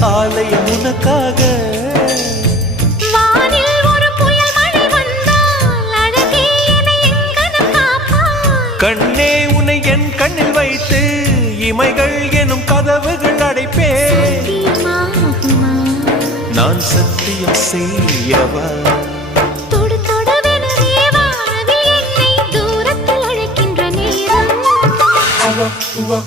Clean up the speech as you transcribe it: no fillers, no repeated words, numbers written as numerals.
ஆலயம் உனக்காக. வானில் ஒரு புயல் மழை வந்தால் அழகே என்னை எங்கனம் காப்பாய். கண்ணே உன்னை என் கண்ணில் வைத்து இமைகள் எனும் கதவுகள் அடைப்பே. சத்தியமாகுமா? நான் சத்தியம் செய்யவா? தொடு தொடுவெனவே வானவில் என்னை தூரத்தில் அழைக்கின்ற நேரம். உவா